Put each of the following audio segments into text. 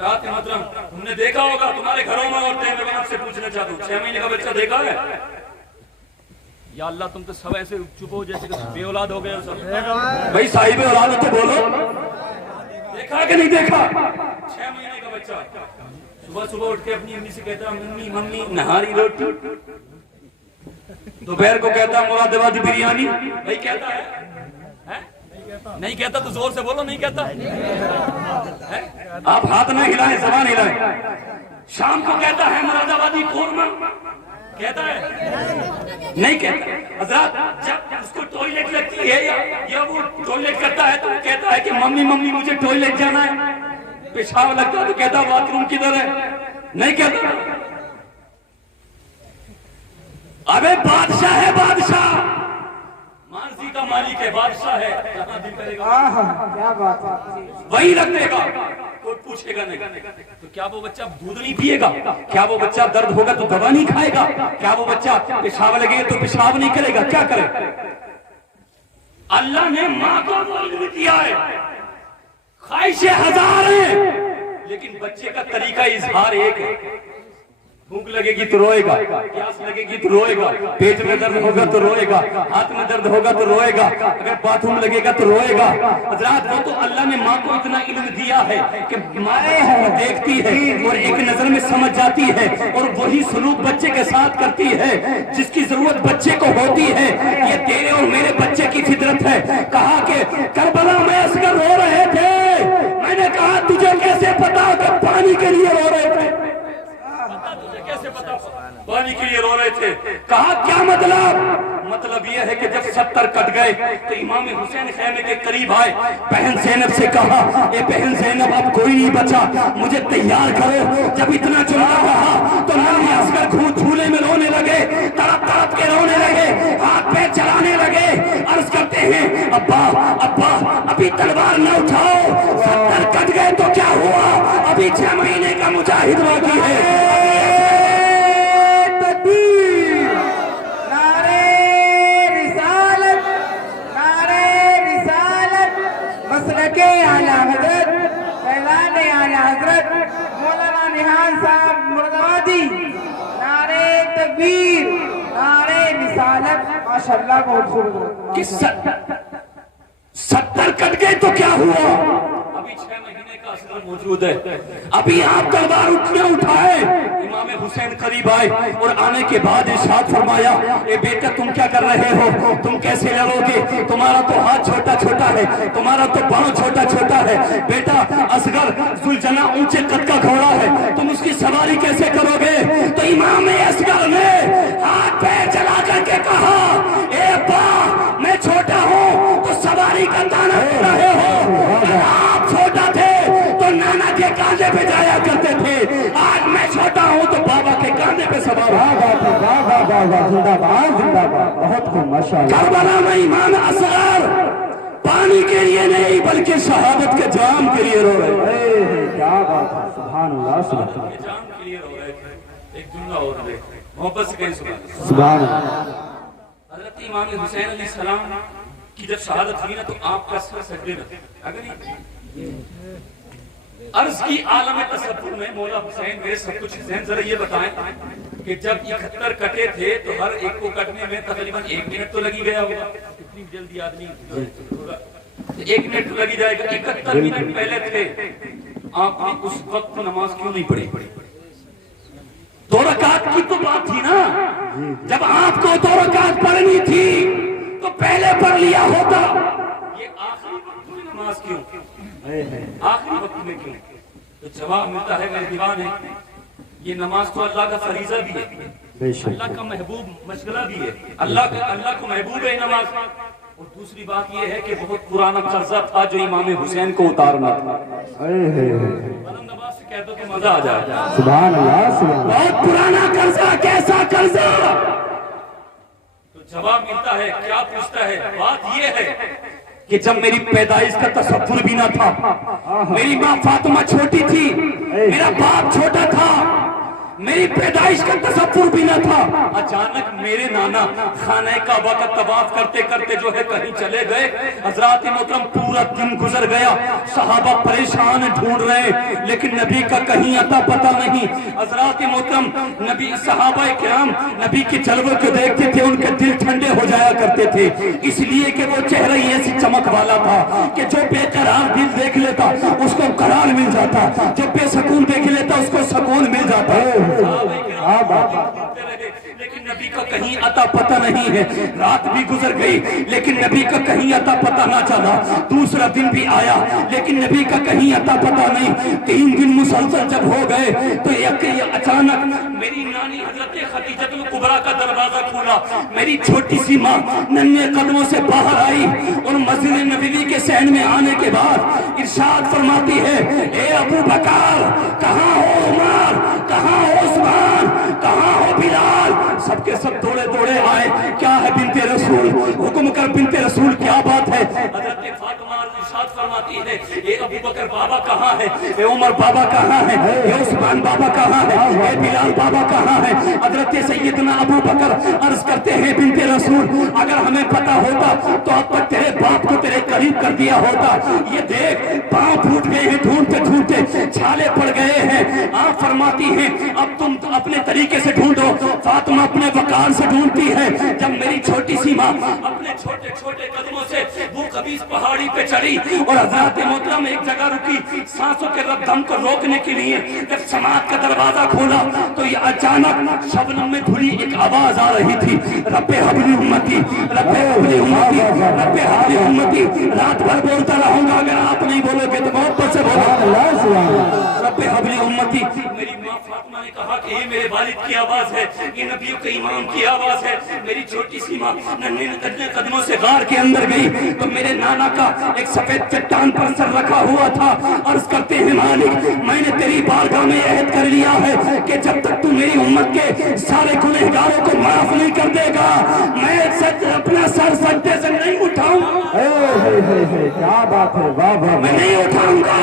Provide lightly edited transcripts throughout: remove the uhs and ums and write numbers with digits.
رات محترم تم نے دیکھا ہوگا تمہارے گھروں میں عورتیں، میں آپ سے پوچھنا چاہتا ہوں 6 مہینے کا بچہ دیکھا ہے؟ یا اللہ تم تو سب ایسے چپ ہو جیسے کہ بے اولاد ہو گئے ہو سب. بھائی صاحب اولاد ہو تو بولو، دیکھا کہ نہیں دیکھا؟ 6 مہینے کا بچہ صبح صبح اٹھ کے اپنی امی سے کہتا ممی ممی نہاری روٹی، دوپہر کو کہتا مراد آبادی بریانی. بھائی کہتا ہے؟ نہیں کہتا تو زور سے بولو. نہیں کہتا؟ آپ ہاتھ نہ ہلائیں، زبان ہلائیں. شام کو کہتا ہے مراد آبادی قورمہ، کہتا ہے؟ نہیں کہتا. حضرات جب اس کو ٹوائلٹ لگتی ہے یا وہ ٹوائلٹ کرتا ہے تو کہتا ہے کہ ممی ممی مجھے ٹوائلٹ جانا ہے. پیشاب لگتا ہے تو کہتا باتھ روم کدھر ہے؟ نہیں کہتا. ابے بادشاہ ہے، بادشاہ مانسی کا مالک ہے، بادشاہ ہے. کہاں دل کرے گا؟ کیا بات ہے، وہی رکھ دے گا، کوئی پوچھے گا نہیں. تو کیا وہ بچہ دودھ نہیں پیے گا؟ کیا وہ بچہ درد ہوگا تو دوا نہیں کھائے گا؟ کیا وہ بچہ پیشاب لگے تو پیشاب نہیں کرے گا؟ کیا کرے؟ اللہ نے ماں کو علم دیا ہے، خواہشیں ہزار ہیں لیکن بچے کا طریقہ اظہار ایک ہے. بھوک لگے گی تو روئے گا، پیاس لگے گی تو روئے گا، پیٹ میں درد ہوگا تو روئے گا، ہاتھ میں درد ہوگا تو روئے گا، اگر باتھ روم لگے گا تو روئے گا. حضرات وہ تو اللہ نے ماں کو اتنا علم دیا ہے کہ ماں دیکھتی ہے اور ایک نظر میں سمجھ جاتی ہے اور وہی سلوک بچے کے ساتھ کرتی ہے جس کی ضرورت بچے کو ہوتی ہے. یہ تیرے اور میرے بچے کی فطرت ہے. کہا کہ کربلا میں اصغر رو رہے تھے، میں نے کہا تجھے کیسے پتا کہ پانی کے لیے رو رہے تھے؟ کیسے پتا پانی کے لیے رو رہے تھے؟ کہا کیا مطلب؟ مطلب یہ ہے کہ جب 70 کٹ گئے تو امام حسین خیمے کے قریب آئے. بہن زینب سے کہا اے بہن زینب اب کوئی نہیں بچا، مجھے تیار کرو. جب اتنا چلا رہا تو نامی اصغر جھولے میں رونے لگے، تڑپ تڑپ کے رونے لگے، ہاتھ پہ چلانے لگے. عرض کرتے ہیں ابا ابا ابھی تلوار نہ اٹھاؤ، 70 کٹ گئے تو کیا ہوا، ابھی 6 مہینے کا مجاہد باقی ہے. حضرت فیضان اعلی حضرت مولانا نہال صاحب مرادآبادی، نعرہ تکبیر، نعرہ رسالت. ماشاءاللہ بہت خوبصورت. 70 کٹ گئے تو کیا ہوا، ابھی 6 مہینے کا اصغر موجود ہے. ابھی آپ تلوار اٹھائے. امام حسین قریب آئے اور آنے کے بعد ارشاد فرمایا اے بیٹا تم کیا کر رہے ہو، تم کیسے لڑو گے، تمہارا تو ہاتھ چھوٹا چھوٹا ہے، تمہارا تو پاؤں چھوٹا چھوٹا ہے. بیٹا اصغر ذوالجناح اونچے قد کا گھوڑا ہے، تم اس کی سواری کیسے کرو گے؟ تو امام اصغر نے ہاتھ پیر چلا کر کے کہا اے ابا میں چھوٹا ہوں تو سواری کا دانا دے رہے ہو، آپ چھوٹا تھے تو نانا کے کاندھے پہ جایا کرتے تھے، آج میں چھوٹا ہوں تو بابا کے کاندھے پہ سوار بہت خوب ماشاءاللہ. کربلا میں امام اصغر پانی کے لیے نہیں بلکہ شہادت کے جام کے لیے رو رہے تھے. کیا بات ہے، سبحان اللہ سبحان اللہ. جام کے لیے رو رہے تھے. ایک جملہ اور دے محبت سے کہیں سبحان اللہ. حضرت امام حسین علیہ السلام کی جب شہادت ہوئی نا تو آپ کا سر سجدے میں. اگر عرض کی عالم تصور میں مولا حسین میرے سب کچھ ذہن ذرا یہ بتائیں کہ جب 71 کٹے تھے تو ہر ایک کو کٹنے میں تقریباً 1 منٹ تو لگی گیا ہوگا. اتنی جلدی آدمی 1 منٹ تو لگی جائے گا. 71 منٹ پہلے تھے، آپ نے اس وقت نماز کیوں نہیں پڑھی؟ 2 رکعت کی تو بات تھی نا. جب آپ کو 2 رکعت پڑھنی تھی تو پہلے پڑھ لیا ہوتا. یہ آخری وقت میں نماز کیوں، آخری وقت میں کیوں؟ تو جواب ملتا ہے میرے دیوانے یہ نماز تو اللہ کا فریضہ بھی ہے، اللہ کا محبوب مشغلہ بھی ہے، اللہ کو محبوب ہے نماز. اور دوسری بات یہ ہے کہ بہت پرانا قرضہ تھا جو امام حسین کو اتارنا تھا. نماز سے کہہ دو کہ مزہ آ جائے. سبحان اللہ. بہت پرانا قرضہ. کیسا قرضہ؟ تو جواب ملتا ہے کیا پوچھتا ہے؟ بات یہ ہے کہ جب میری پیدائش کا تصور بھی نہ تھا، میری ماں فاطمہ چھوٹی تھی، میرا باپ چھوٹا تھا، میری پیدائش کا تصور بھی نہ تھا. اچانک میرے نانا خانہ کعبہ کا طواف کرتے کرتے جو ہے کہیں چلے گئے. حضرات محترم پورا دن گزر گیا, صحابہ پریشان ڈھونڈ رہے لیکن نبی کا کہیں اتا پتہ نہیں. حضرات محترم نبی صحابہ کرام نبی کے جلوے کو دیکھتے تھے, ان کے دل ٹھنڈے ہو جایا کرتے تھے, اس لیے کہ وہ چہرہ ہی ایسی چمک والا تھا کہ جو بے قرار دل دیکھ لیتا اس کو قرار مل جاتا, جو بے سکون دیکھ لیتا اس کو سکون مل جاتا. لیکن نبی کا کہیں اتا پتہ نہیں ہے. رات بھی گزر گئی لیکن نبی کا کہیں اتا پتہ نہ چلا. دوسرا دن بھی آیا لیکن نبی کا کہیں اتا پتہ نہیں. 3 دن مسلسل جب ہو گئے تو اچانک میری نانی حضرت خدیجہ الکبریٰ کا دروازہ کھولا. میری چھوٹی سی ماں ننھے قدموں سے باہر آئی اور مسجد نبوی کے صحن میں آنے کے بعد ارشاد فرماتی ہے, اے ابو بکر کہاں ہو عمر, کہاں ہو عثمان, کہاں ہو بلال. سب کے سب دوڑے دوڑے آئے. کیا ہے بنت رسول, حکم کر بنت رسول کیا بات ہے. حضرت فاطمہ ارشاد فرماتی ہے, اے ابو بکر بابا کہاں ہے, اے عمر بابا کہاں ہے, اے عثمان بابا کہاں ہے, اے بلال بابا کہاں ہے. حضرت سیدنا ابو بکر عرض کرتے ہیں, بنت رسول اگر ہمیں پتہ ہوتا تو اب تک تیرے باپ کو تیرے قریب کر دیا ہوتا. یہ دیکھ پاؤں پھوٹ گئے ہیں, ڈھونڈتے ڈھونڈتے چھالے پڑ گئے ہیں. آپ فرماتی ہیں اب تم اپنے طریقے سے ڈھونڈو. فاطمہ اپنے وقار سے ڈھونڈتی ہے. جب میری چھوٹی سی ماں اپنے چھوٹے چھوٹے قدموں سے وہ قبیص پہاڑی پہ چڑھی اور حضرات محترم ایک جگہ رکی سانسوں کے دم کو روکنے کے لیے, جب سماعت کا دروازہ کھولا تو یہ اچانک شبنم میں دھلی ایک آواز آ رہی تھی, رب حبلی امتی, رب حبلی امتی, رب حبلی امتی. رات بھر بولتا رہوں گا, اگر آپ نہیں بولو گے تو محبت سے بولو, رب حبلی امتی. میری ماں فاطمہ نے کہا کہ یہ میرے والد کی آواز ہے, یہ نبیوں کے امام کی آواز ہے. میری چھوٹی سی ماں ننھے قدموں سے غار کے اندر گئی تو میرے نانا کا ایک سفید چٹان پر سر رکھا ہوا تھا. عرض کرتے ہیں, مالک میں نے تیری بارگاہ میں عہد کر لیا ہے کہ جب تک تو میری امت کے سارے گنہگاروں کو معاف نہیں کر دے گا میں اپنا سر سجدے سے نہیں اٹھاؤں. کیا بات ہے, واہ واہ, میں نہیں اٹھاؤں گا.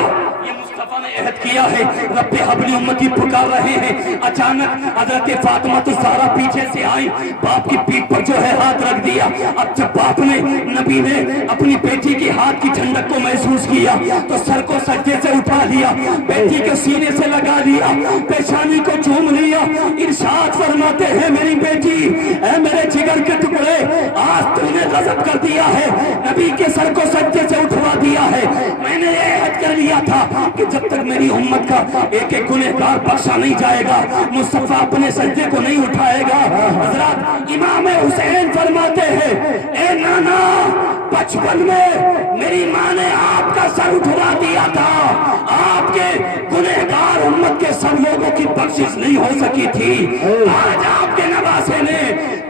یہ مصطفیٰ نے عہد کیا ہے. رب حبلی امتی پکار رہے ہیں. اچانک حضرت فاطمہ تو سارا پیچھے سے آئی, باپ کی پیٹھ پر جو ہے ہاتھ رکھ دیا. اب جب باپ نے نبی نے اپنی بیٹی کے ہاتھ کی ٹھنڈک کو محسوس کیا تو سر کو سجدے سے اٹھا لیا, بیٹی کے سینے سے لگا لیا, پیشانی کو چوم لیا. ارشاد فرماتے ہیں, میری بیٹی, اے میرے جگر کے ٹکڑے, آج تو نے غضب کر دیا ہے, نبی کے سر کو سجدے سے اٹھوا دیا ہے. میں نے یہ عہد کر لیا تھا کہ جب تک میری امت کا ایک ایک گنہگار بخشا نہیں جائے گا مصطفیٰ اپنے سجدے کو نہیں اٹھائے گا. حضرات امام حسین فرماتے ہیں, اے نانا بچپن میں میری ماں نے آپ کا سر اٹھوا دیا تھا, آپ کے گنہگار امت کے سب لوگوں کی بخشش نہیں ہو سکی تھی. آج آپ کے نواسے نے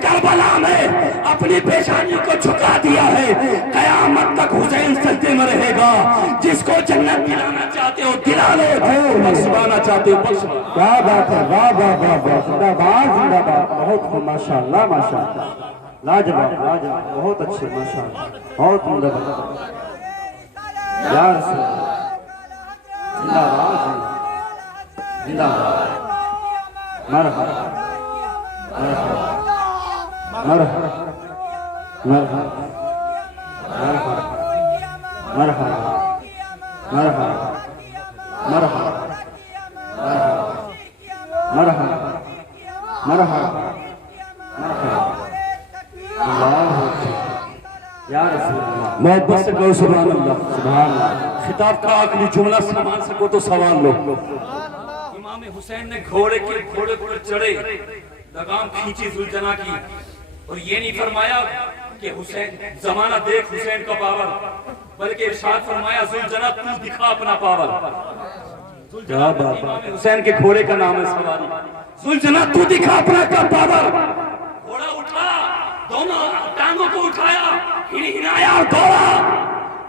کربلا میں اپنی پیشانی کو جھکا دیا ہے. قیامت تک حسین سجدے میں رہے گا. جس کو جنت دلانا چاہتے ہو دلا لو, بخشوانا چاہتے ہو بخش لو. کیا بات ہے, واہ واہ واہ واہ, زندہ باد زندہ باد, بہت خوب, ماشاء اللہ ماشاء اللہ, لاجواب لاجواب, بہت اچھے, ماشاء اللہ, بہت زندہ باد. یا رسول اللہ, زندہ باد زندہ باد, مرحبا مرحبا مرحبا مرحبا مرحبا مرحبا مرحبا مرحبا مرحبا مرحبا یا رسول اللہ, محبت سے کہو سبحان اللہ. سبحان اللہ. خطاب کا آخری جملہ سنبھال سکو تو سوال لو. امام حسین نے گھوڑے پر چڑھے, لگام کھینچی ذوالجناح کی, اور یہ نہیں فرمایا کہ حسین زمانہ دیکھ حسین کا پاور, بلکہ ارشاد فرمایا ذوالجناح تو دکھا اپنا پاور. امام حسین کے گھوڑے کا نام ہے سواری. ذوالجناح تو دکھا اپنا کا پاور. گھوڑا اٹھا, دونوں ٹانگوں کو اٹھایا, ہنایا اور دوڑا.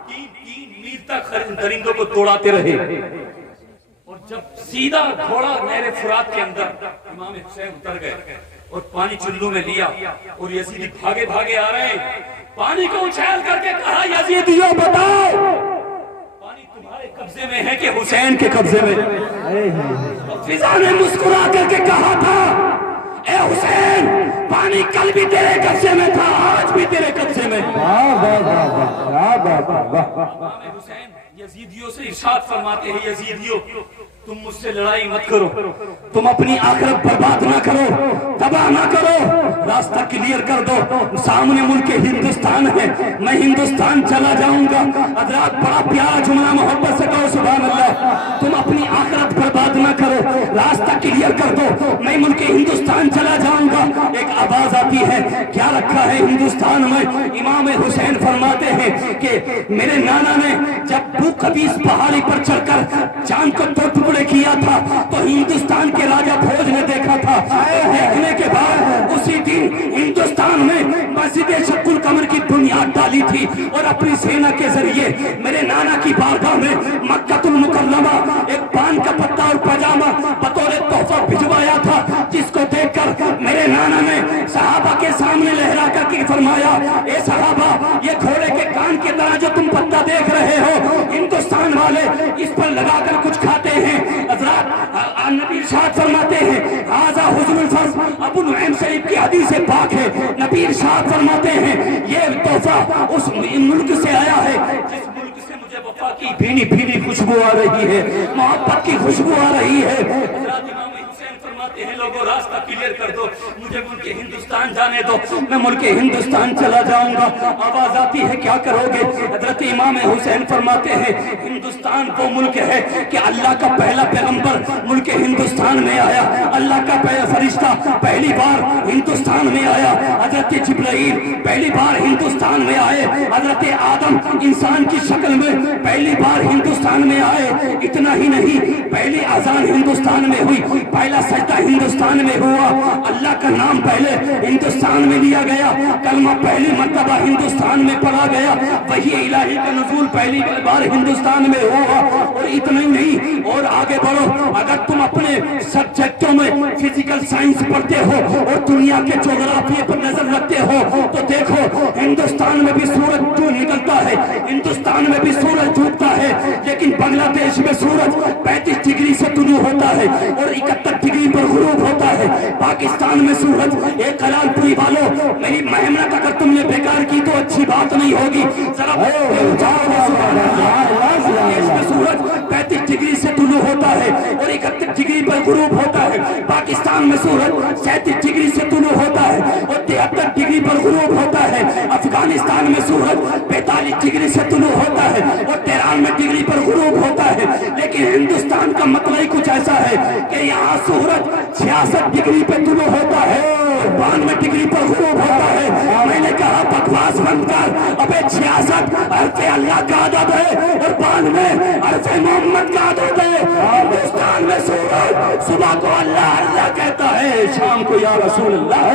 3 میل تک درندوں کو دوڑاتے رہے, اور جب سیدھا گھوڑا نہر فرات کے اندر امام حسین اتر گئے اور پانی چلو میں لیا, اور یزیدی بھاگے بھاگے آ رہے ہیں. پانی کو اچھال کر کے کہا, یزیدیوں بتاؤ پانی تمہارے قبضے میں ہے کہ حسین کے قبضے میں؟ فضا نے مسکرا کر کے کہا تھا اے حسین پانی کل بھی تیرے قبضے میں تھا آج بھی تیرے قبضے میں حسین یزیدیوں سے ارشاد فرماتے ہیں یزیدیوں تم مجھ سے لڑائی مت کرو تم اپنی آخرت برباد نہ کرو تباہ نہ کرو راستہ کلیئر کر دو سامنے ملک ہندوستان ہے میں ہندوستان چلا جاؤں گا حضرات بڑا پیارا جملہ محبت سے کہو سبحان اللہ تم اپنی آخرت برباد نہ کرو راستہ کلیئر کر دو میں ملک ہندوستان چلا جاؤں گا ایک آواز آتی ہے کیا رکھا ہے ہندوستان میں امام حسین فرماتے ہیں کہ میرے نانا نے جب بو قبیس پہاڑی پر چڑھ کر چاند کو دو ٹکڑے کیا تھا تو ہندوستان کے راجہ بھوج نے دیکھا تھا دیکھنے کے بعد اسی دن ہندوستان میں مسجد شق القمر کی بنیاد ڈالی تھی اور اپنی سینا کے ذریعے میرے نانا کی بارگاہ میں مکہ المکرمہ ایک پان کا پتا اور پاجامہ بطور تحفہ بھجوایا تھا جس کو دیکھ کر میرے نانا نے صحابہ کے سامنے لہرا کر کے فرمایا اے صحابہ یہ گھوڑے کے کان کی طرح جو تم پتا دیکھ رہے ہو ہندوستان والے اس پر لگا کر کچھ کھاتے ہیں حضرات نبی ارشاد فرماتے ہیں ھذا حزن الفرس ابو نعیم شریف کی حدیث پاک ہے نبی ارشاد فرماتے ہیں یہ تحفہ اس ملک سے آیا ہے جس ملک سے مجھے وفا کی بھینی بھینی خوشبو آ رہی ہے محبت کی خوشبو آ رہی ہے حضرات امام حسین فرماتے ہیں لوگوں راستہ کلیئر کر دو مجھے ملک ہندوستان جانے دو میں ملک ہندوستان چلا جاؤں گا آواز آتی ہے کیا کرو گے حضرت امام حسین فرماتے ہیں ہندوستان وہ ملک ہے کہ اللہ کا پہلا پیغمبر ملک ہندوستان میں آیا اللہ کا پہلا فرشتہ پہلی بار ہندوستان میں آیا حضرت جبرائیل پہلی بار ہندوستان میں آئے حضرت آدم انسان کی شکل میں پہلی بار ہندوستان میں آئے اتنا ہی نہیں پہلی اذان ہندوستان میں ہوئی پہلا سجدہ ہندوستان میں ہوا اللہ کا نام پہلے ہندوستان میں لیا گیا کلمہ پہلی مرتبہ ہندوستان میں پڑھا گیا وحی الہی کا نزول پہلی بار ہندوستان میں ہوا اور اتنا ہی نہیں اور آگے بڑھو اگر تم اپنے سبجیکٹوں میں فزیکل سائنس پڑھتے ہو اور دنیا کے جغرافیے پر نظر رکھتے ہو تو دیکھو ہندوستان میں بھی سورج جو نکلتا ہے ہندوستان میں بھی سورج ڈوبتا ہے لیکن بنگلہ دیش میں سورج 35 ڈگری سے طلوع ہوتا ہے اور 71 ڈگری پر غروب ہوتا ہے پاکستان میں سورج ایک کلال پوری والوں میری محنت اگر تم نے بیکار کی تو اچھی بات نہیں ہوگی ذرا سورج 35 ڈگری سے طلوع ہوتا ہے اور 31 ڈگری پر غروب ہوتا ہے پاکستان میں سورج 37 ڈگری سے طلوع ہوتا ہے اور 73 ڈگری پر غروب ہوتا ہے افغانستان میں سورج 45 ڈگری سے طلوع ہوتا ہے اور 93 ڈگری پر غروب ہوتا ہے لیکن ہندوستان کا مطلب ہی کچھ ایسا ہے کہ یہاں سورج 66 ڈگری پہ طلوع ہوتا ہے 92 ڈگری پر غروب ہوتا ہے میں نے کہا بکواس بند کر ابے 66 عرف اللہ کا عدد ہے اور 92 عرف محمد کا عدد ہے ہندوستان میں سورج صبح کو اللہ اللہ کہتا ہے شام کو یا رسول اللہ